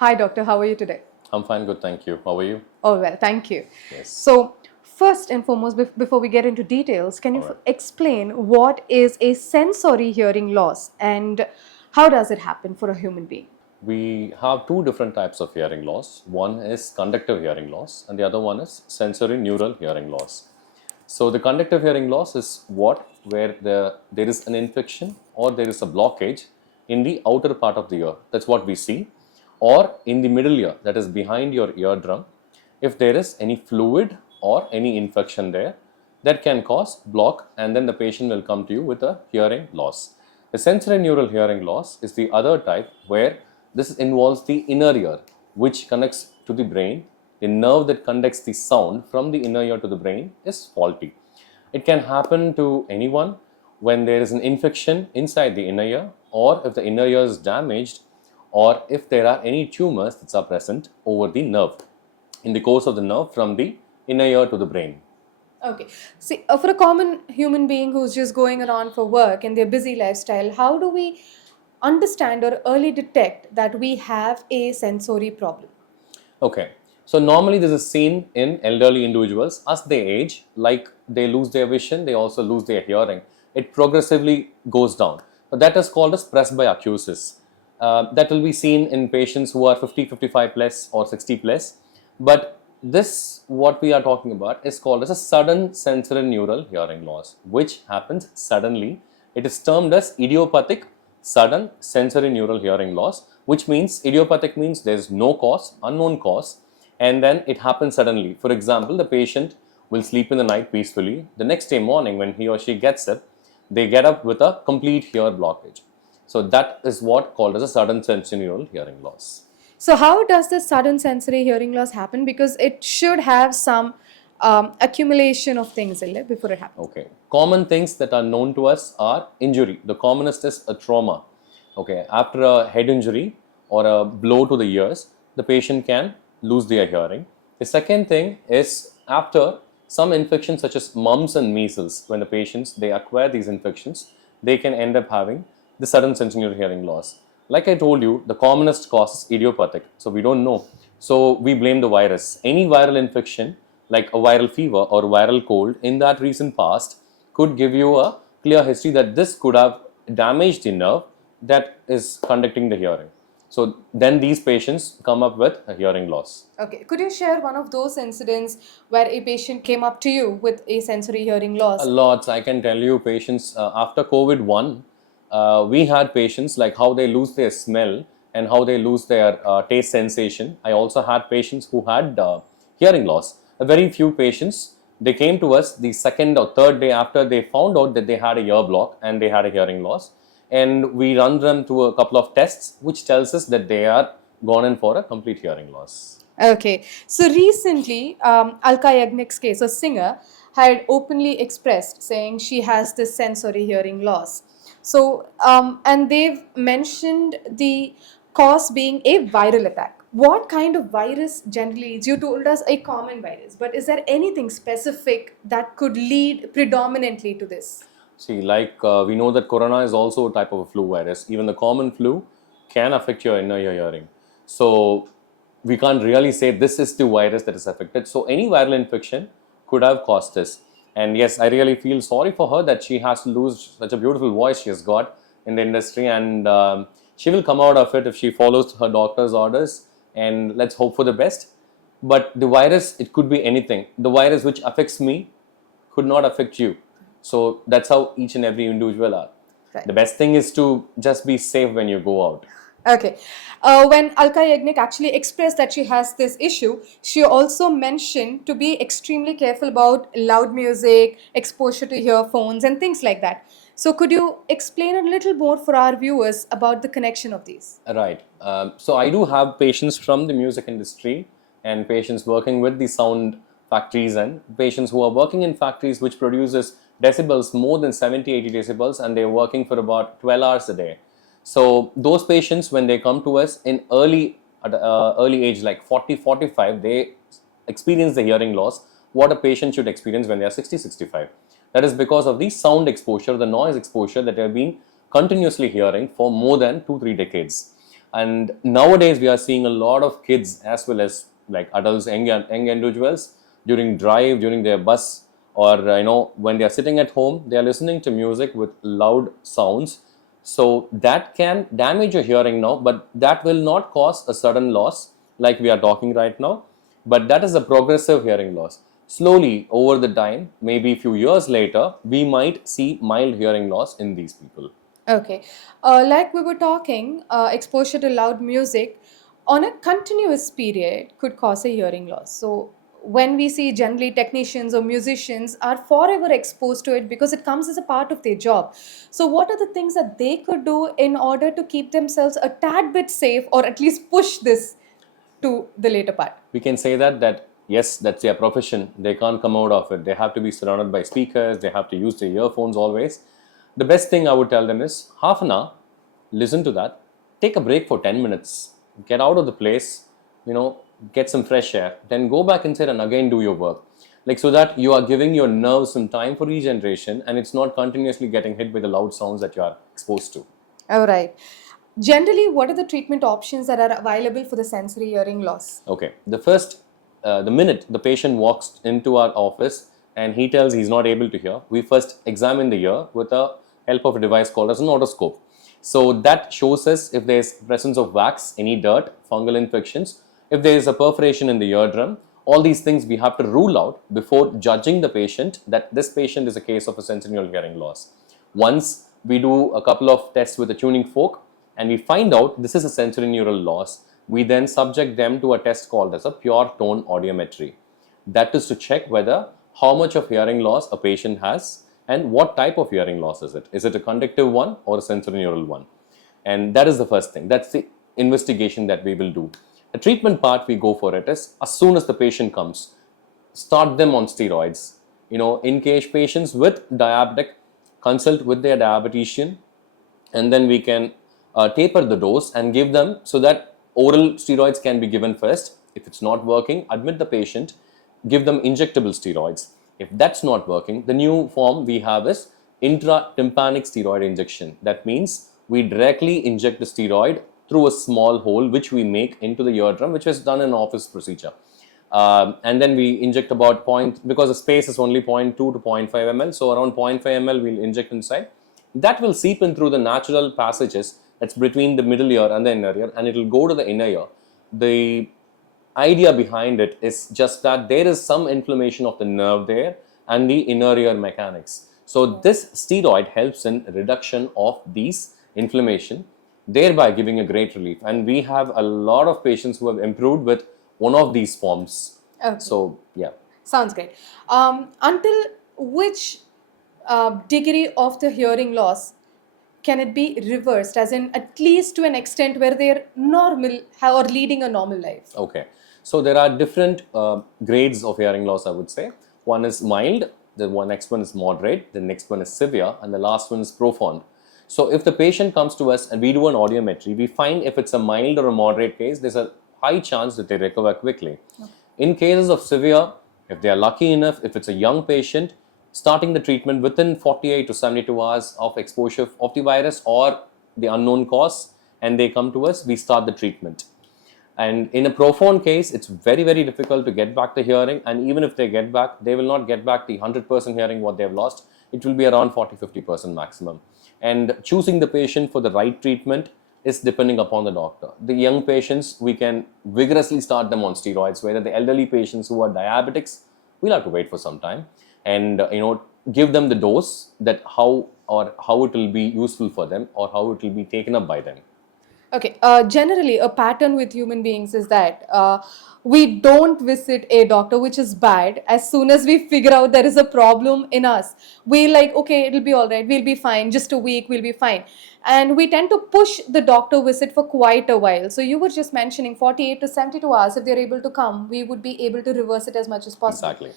Hi, doctor. How are you today? I'm fine, good, thank you. How are you? Oh, well, thank you. Yes. So, first and foremost, before we get into details, can you All right. explain what is a sensory hearing loss and how does it happen for a human being? We have two different types of hearing loss. One is conductive hearing loss, and the other one is sensory neural hearing loss. So, the conductive hearing loss is where there is an infection or there is a blockage in the outer part of the ear. That's what we see. Or in the middle ear, that is behind your eardrum, if there is any fluid or any infection there, that can cause block, and then the patient will come to you with a hearing loss. The sensory neural hearing loss is the other type where this involves the inner ear, which connects to the brain. The nerve that conducts the sound from the inner ear to the brain is faulty. It can happen to anyone when there is an infection inside the inner ear, or if the inner ear is damaged, or if there are any tumors that are present over the nerve in the course of the nerve from the inner ear to the brain. Okay. See, for a common human being who's just going around for work in their busy lifestyle, how do we understand or early detect that we have a sensory problem? Okay, so normally this is seen in elderly individuals as they age, like they lose their vision, they also lose their hearing. It progressively goes down. But that is called as presbyacusis. That will be seen in patients who are 50, 55 plus or 60 plus. But this, what we are talking about, is called as a sudden sensory neural hearing loss, which happens suddenly. It is termed as idiopathic sudden sensory neural hearing loss, which means idiopathic means there is no cause, unknown cause, and then it happens suddenly. For example, the patient will sleep in the night peacefully. The next day morning, when he or she gets up, they get up with a complete ear blockage. So that is what called as a sudden sensory neural hearing loss. So, how does this sudden sensory hearing loss happen? Because it should have some accumulation of things in it before it happens. Okay. Common things that are known to us are injury. The commonest is a trauma. Okay. After a head injury or a blow to the ears, the patient can lose their hearing. The second thing is after some infections such as mumps and measles, when the patients they acquire these infections, they can end up having the sudden sensory hearing loss. Like I told you, the commonest cause is idiopathic, so we don't know. So we blame the virus. Any viral infection, like a viral fever or viral cold in that recent past, could give you a clear history that this could have damaged the nerve that is conducting the hearing. So then these patients come up with a hearing loss. Okay, could you share one of those incidents where a patient came up to you with a sensory hearing loss? Lots. I can tell you, patients after COVID 1, we had patients like how they lose their smell and how they lose their taste sensation. I also had patients who had hearing loss. A very few patients, they came to us the second or third day after they found out that they had a ear block and they had a hearing loss. And we run them through a couple of tests, which tells us that they are gone in for a complete hearing loss. Okay, so recently, Alka Yagniks case, a singer, had openly expressed saying she has this sensory hearing loss. So, and they've mentioned the cause being a viral attack. What kind of virus generally? You told us a common virus, but is there anything specific that could lead predominantly to this? See, like we know that corona is also a type of a flu virus. Even the common flu can affect your inner ear hearing. So we can't really say this is the virus that is affected. So any viral infection could have caused this. And yes, I really feel sorry for her that she has to lose such a beautiful voice she has got in the industry. And she will come out of it if she follows her doctor's orders. And let's hope for the best. But the virus, it could be anything. The virus which affects me could not affect you. So that's how each and every individual are. Right. The best thing is to just be safe when you go out. Okay. When Alka Yagnik actually expressed that she has this issue, she also mentioned to be extremely careful about loud music, exposure to earphones, and things like that. So, could you explain a little more for our viewers about the connection of these? Right. So I do have patients from the music industry and patients working with the sound factories and patients who are working in factories which produces decibels more than 70, 80 decibels, and they're working for about 12 hours a day. So those patients, when they come to us in early age, like 40, 45, they experience the hearing loss, what a patient should experience when they are 60, 65. That is because of the sound exposure, the noise exposure that they have been continuously hearing for more than 2-3 decades. And nowadays we are seeing a lot of kids as well as like adults, young individuals, during drive, during their bus, or when they are sitting at home, they are listening to music with loud sounds. So that can damage your hearing now, but that will not cause a sudden loss like we are talking right now. But that is a progressive hearing loss. Slowly over the time, maybe a few years later, we might see mild hearing loss in these people. Okay. Like we were talking, exposure to loud music on a continuous period could cause a hearing loss. So, when we see generally technicians or musicians are forever exposed to it because it comes as a part of their job. So, what are the things that they could do in order to keep themselves a tad bit safe or at least push this to the later part? We can say that yes, that's their profession. They can't come out of it. They have to be surrounded by speakers. They have to use their earphones always. The best thing I would tell them is half an hour, listen to that, take a break for 10 minutes, get out of the place, get some fresh air, then go back inside and again do your work. Like, so that you are giving your nerves some time for regeneration and it's not continuously getting hit by the loud sounds that you are exposed to. All right. Generally, what are the treatment options that are available for the sensory hearing loss? Okay, the minute the patient walks into our office and he tells he's not able to hear, we first examine the ear with the help of a device called as an otoscope. So that shows us if there is presence of wax, any dirt, fungal infections, if there is a perforation in the eardrum. All these things we have to rule out before judging the patient that this patient is a case of a sensorineural hearing loss. Once we do a couple of tests with a tuning fork and we find out this is a sensorineural loss, we then subject them to a test called as a pure tone audiometry. That is to check whether how much of hearing loss a patient has and what type of hearing loss is it. Is it a conductive one or a sensorineural one? And that is the first thing. That's the investigation that we will do. The treatment part we go for it is as soon as the patient comes, start them on steroids. In case patients with diabetic, consult with their diabetician, and then we can taper the dose and give them so that oral steroids can be given first. If it's not working, admit the patient, give them injectable steroids. If that's not working, the new form we have is intratympanic steroid injection. That means we directly inject the steroid through a small hole which we make into the eardrum, which is done in office procedure. And then we inject about because the space is only 0.2 to 0.5 ml, so around 0.5 ml we'll inject inside. That will seep in through the natural passages that's between the middle ear and the inner ear, and it will go to the inner ear. The idea behind it is just that there is some inflammation of the nerve there and the inner ear mechanics. So this steroid helps in reduction of these inflammation, thereby giving a great relief. And we have a lot of patients who have improved with one of these forms. Okay. So, yeah. Sounds great. Until which degree of the hearing loss can it be reversed, as in at least to an extent where they're normal or leading a normal life? Okay. So there are different grades of hearing loss, I would say. One is mild, next one is moderate, the next one is severe, and the last one is profound. So if the patient comes to us and we do an audiometry, we find if it's a mild or a moderate case, there's a high chance that they recover quickly. Okay. In cases of severe, if they are lucky enough, if it's a young patient, starting the treatment within 48 to 72 hours of exposure of the virus or the unknown cause, and they come to us, we start the treatment. And in a profound case, it's very, very difficult to get back the hearing. And even if they get back, they will not get back the 100% hearing what they've lost. It will be around 40-50% maximum. And choosing the patient for the right treatment is depending upon the doctor. The young patients, we can vigorously start them on steroids, whether the elderly patients who are diabetics, we'll have to wait for some time and give them the dose that how it will be useful for them or how it will be taken up by them. Okay, generally a pattern with human beings is that we don't visit a doctor, which is bad. As soon as we figure out there is a problem in us, we like, okay, it'll be all right, we'll be fine, just a week, we'll be fine. And we tend to push the doctor visit for quite a while. So you were just mentioning 48 to 72 hours, if they're able to come, we would be able to reverse it as much as possible. Exactly.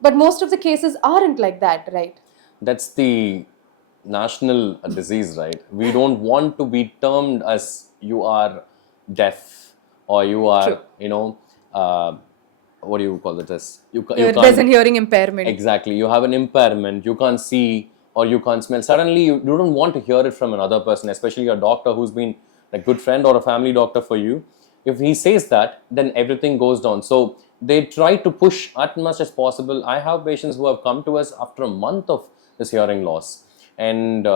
But most of the cases aren't like that, right? That's the national disease, right? We don't want to be termed as you are deaf or you are, what do you call it as? There's an hearing impairment. Exactly. You have an impairment, you can't see or you can't smell. Suddenly, you don't want to hear it from another person, especially a doctor who's been a good friend or a family doctor for you. If he says that, then everything goes down. So they try to push as much as possible. I have patients who have come to us after a month of this hearing loss, and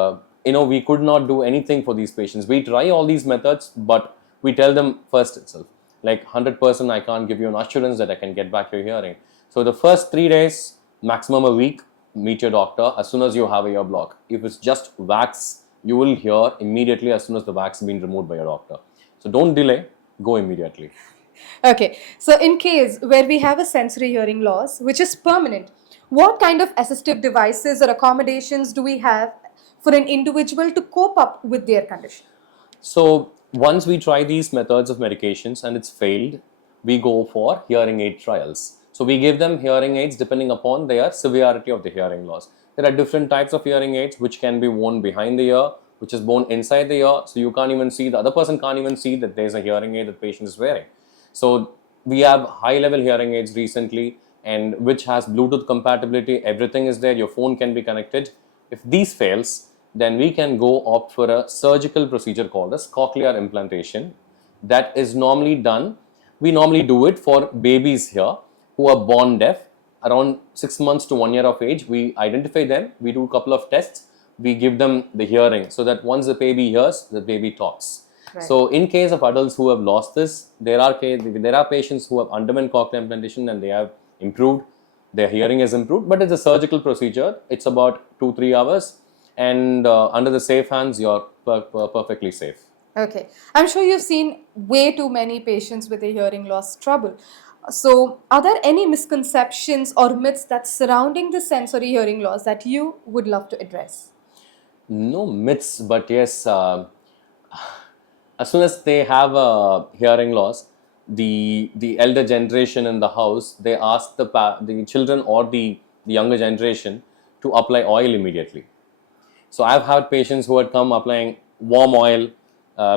we could not do anything for these patients. We try all these methods, but we tell them first itself, like 100% I can't give you an assurance that I can get back your hearing. So the first 3 days, maximum a week, meet your doctor as soon as you have a ear block. If it's just wax, you will hear immediately as soon as the wax has been removed by your doctor. So don't delay, go immediately. Okay, so in case where we have a sensory hearing loss, which is permanent, what kind of assistive devices or accommodations do we have for an individual to cope up with their condition? So once we try these methods of medications and it's failed, we go for hearing aid trials. So we give them hearing aids depending upon their severity of the hearing loss. There are different types of hearing aids which can be worn behind the ear, which is worn inside the ear, so you can't even see, the other person can't even see that there's a hearing aid that the patient is wearing. So we have high-level hearing aids recently, and which has Bluetooth compatibility, everything is there, your phone can be connected. If these fails, then we can go opt for a surgical procedure called as cochlear implantation. That is normally done. We normally do it for babies here who are born deaf, around 6 months to 1 year of age. We identify them, we do a couple of tests, we give them the hearing so that once the baby hears, the baby talks. Right. So in case of adults who have lost this, there are patients who have underwent cochlear implantation and they have improved, their hearing is improved, but it's a surgical procedure. It's about 2-3 hours, and under the safe hands, you're perfectly safe. Okay, I'm sure you've seen way too many patients with a hearing loss trouble. So, are there any misconceptions or myths that's surrounding the sensory hearing loss that you would love to address? No myths, but yes, as soon as they have a hearing loss, the elder generation in the house, they ask the children or the younger generation to apply oil immediately. So I've had patients who had come applying warm oil,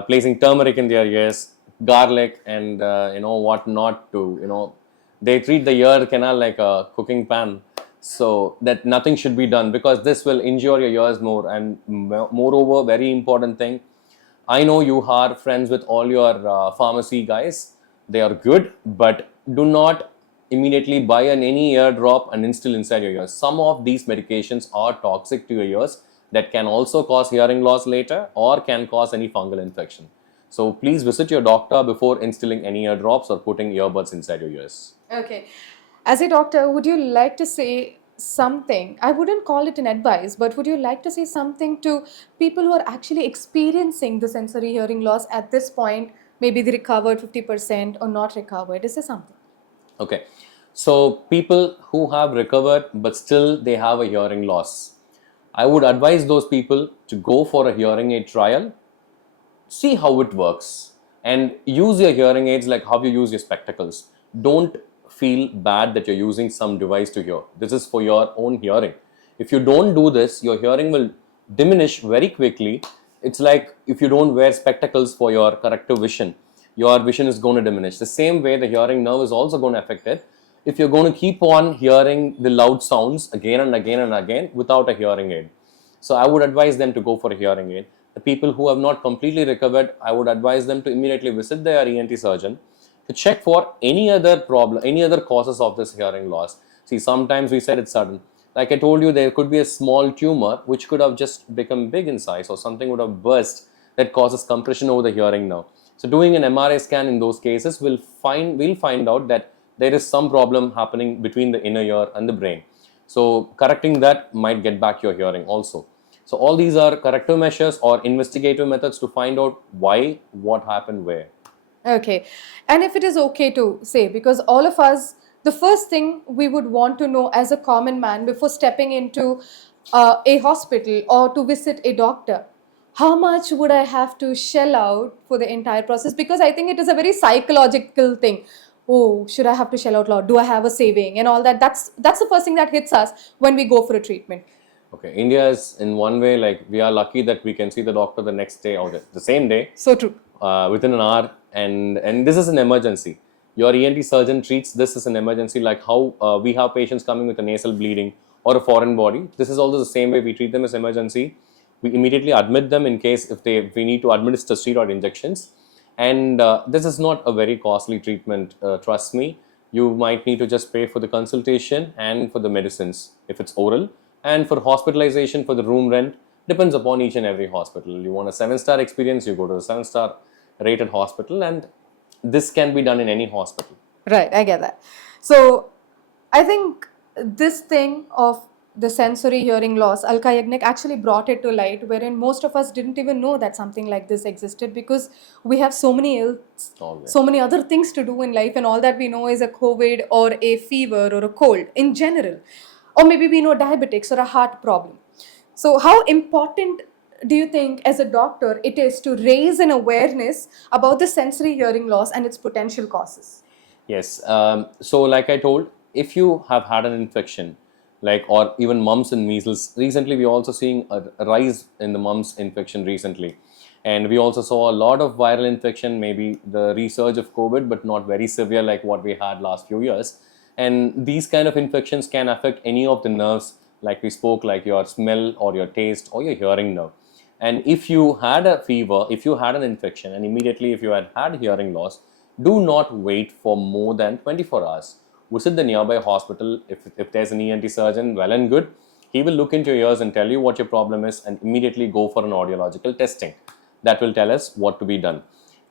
placing turmeric in their ears, garlic, and what not to. They treat the ear canal like a cooking pan, so that nothing should be done because this will injure your ears more. And moreover, very important thing, I know you are friends with all your pharmacy guys. They are good, but do not immediately buy any ear drop and instill inside your ears. Some of these medications are toxic to your ears that can also cause hearing loss later or can cause any fungal infection. So please visit your doctor before instilling any ear drops or putting earbuds inside your ears. Okay. As a doctor, would you like to say something? I wouldn't call it an advice, but would you like to say something to people who are actually experiencing the sensory hearing loss at this point? Maybe they recovered 50% or not recovered. Is there something? Okay. So people who have recovered but still they have a hearing loss, I would advise those people to go for a hearing aid trial, see how it works, and use your hearing aids like how you use your spectacles. Don't feel bad that you're using some device to hear. This is for your own hearing. If you don't do this, your hearing will diminish very quickly. It's like if you don't wear spectacles for your corrective vision, your vision is going to diminish. The same way, the hearing nerve is also going to affect it. If you're going to keep on hearing the loud sounds again and again and again without a hearing aid. So I would advise them to go for a hearing aid. The people who have not completely recovered, I would advise them to immediately visit their ENT surgeon to check for any other problem, any other causes of this hearing loss. See, sometimes we said it's sudden. Like I told you, there could be a small tumor which could have just become big in size, or something would have burst that causes compression over the hearing nerve. So doing an MRI scan in those cases we'll find out that there is some problem happening between the inner ear and the brain. So correcting that might get back your hearing also. So all these are corrective measures or investigative methods to find out why, what happened where. Okay. And if it is okay to say, because all of us, the first thing we would want to know as a common man before stepping into a hospital or to visit a doctor, how much would I have to shell out for the entire process? Because I think it is a very psychological thing. Oh, should I have to shell out loud? Do I have a saving and all that? That's the first thing that hits us when we go for a treatment. Okay, India is in one way like we are lucky that we can see the doctor the next day or the same day. So true. Within an hour, and this is an emergency. Your ENT surgeon treats this as an emergency, like how we have patients coming with a nasal bleeding or a foreign body. This is also the same way we treat them as emergency. We immediately admit them in case if we need to administer steroid injections. And this is not a very costly treatment, trust me. You might need to just pay for the consultation and for the medicines if it's oral, and for hospitalization, for the room rent, depends upon each and every hospital. You want a 7-star experience, you go to a 7-star rated hospital, and this can be done in any hospital. Right, I get that. So I think this thing of the sensory hearing loss, Alka Yagnik actually brought it to light, wherein most of us didn't even know that something like this existed, because we have so many Always. so many other things to do in life, and all that we know is a COVID or a fever or a cold in general, or maybe we know diabetics or a heart problem. So how important do you think as a doctor it is to raise an awareness about the sensory hearing loss and its potential causes? Yes. So, like I told, if you have had an infection, like, or even mumps and measles, recently we also seeing a rise in the mumps infection recently, and we also saw a lot of viral infection, maybe the resurge of COVID, but not very severe like what we had last few years. And these kind of infections can affect any of the nerves, like we spoke, like your smell or your taste or your hearing nerve. And if you had a fever, if you had an infection, and immediately if you had hearing loss, do not wait for more than 24 hours. Visit the nearby hospital. If there's an ENT surgeon, well and good. He will look into your ears and tell you what your problem is, and immediately go for an audiological testing. That will tell us what to be done.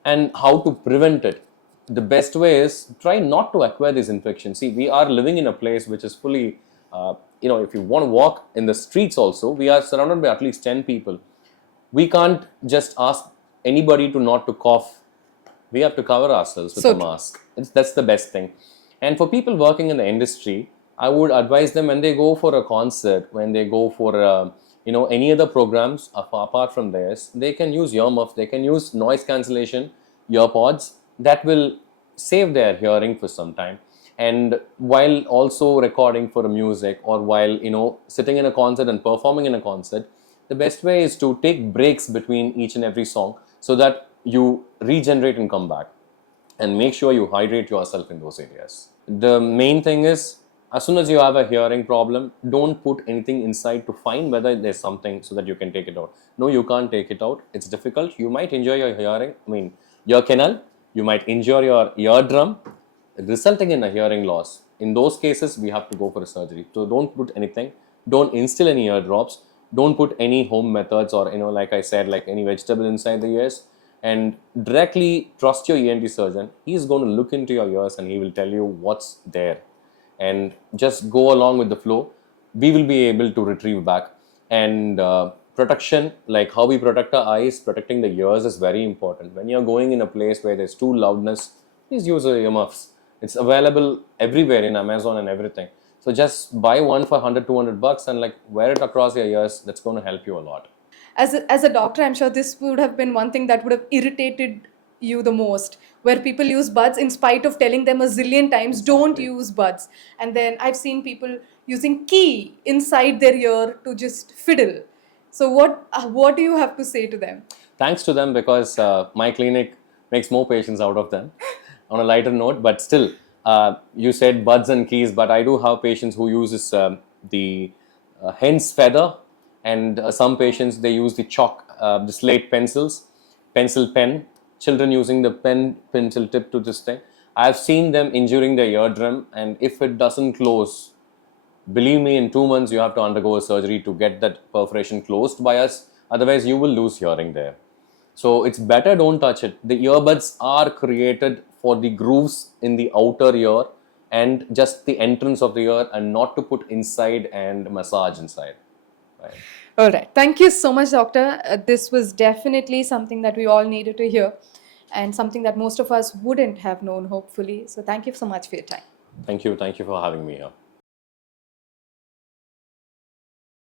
And how to prevent it. The best way is try not to acquire this infection. See, we are living in a place which is fully, if you want to walk in the streets also, we are surrounded by at least 10 people. We can't just ask anybody to not to cough. We have to cover ourselves with So a mask. That's the best thing. And for people working in the industry, I would advise them when they go for a concert, when they go for any other programs apart from theirs, they can use earmuffs, they can use noise cancellation earpods. That will save their hearing for some time. And while also recording for music, or while sitting in a concert and performing in a concert, the best way is to take breaks between each and every song, so that you regenerate and come back, and make sure you hydrate yourself in those areas. The main thing is, as soon as you have a hearing problem, don't put anything inside to find whether there's something so that you can take it out. No, you can't take it out. It's difficult. You might injure your hearing, your canal. You might injure your eardrum, resulting in a hearing loss. In those cases, we have to go for a surgery. So don't put anything. Don't instill any eardrops. Don't put any home methods, or like I said, like any vegetable inside the ears. And directly trust your ENT surgeon. He's going to look into your ears and he will tell you what's there. And just go along with the flow. We will be able to retrieve back. And protection, like how we protect our eyes, protecting the ears is very important. When you're going in a place where there's too loudness, please use earmuffs. It's available everywhere in Amazon and everything. So just buy one for $100-200 and wear it across your ears. That's going to help you a lot. As a doctor, I'm sure this would have been one thing that would have irritated you the most, where people use buds in spite of telling them a zillion times, don't use buds. And then I've seen people using key inside their ear to just fiddle. So what do you have to say to them? Thanks to them, because my clinic makes more patients out of them. On a lighter note, but still, you said buds and keys, but I do have patients who uses the hen's feather, and some patients, they use the chalk, the slate pencils, pencil pen, children using the pencil tip to this thing. I've seen them injuring their eardrum, and if it doesn't close, believe me, in 2 months you have to undergo a surgery to get that perforation closed by us. Otherwise, you will lose hearing there. So it's better don't touch it. The earbuds are created for the grooves in the outer ear and just the entrance of the ear, and not to put inside and massage inside. Right. All right. Thank you so much, doctor. This was definitely something that we all needed to hear, and something that most of us wouldn't have known, hopefully. So thank you so much for your time. Thank you. Thank you for having me here.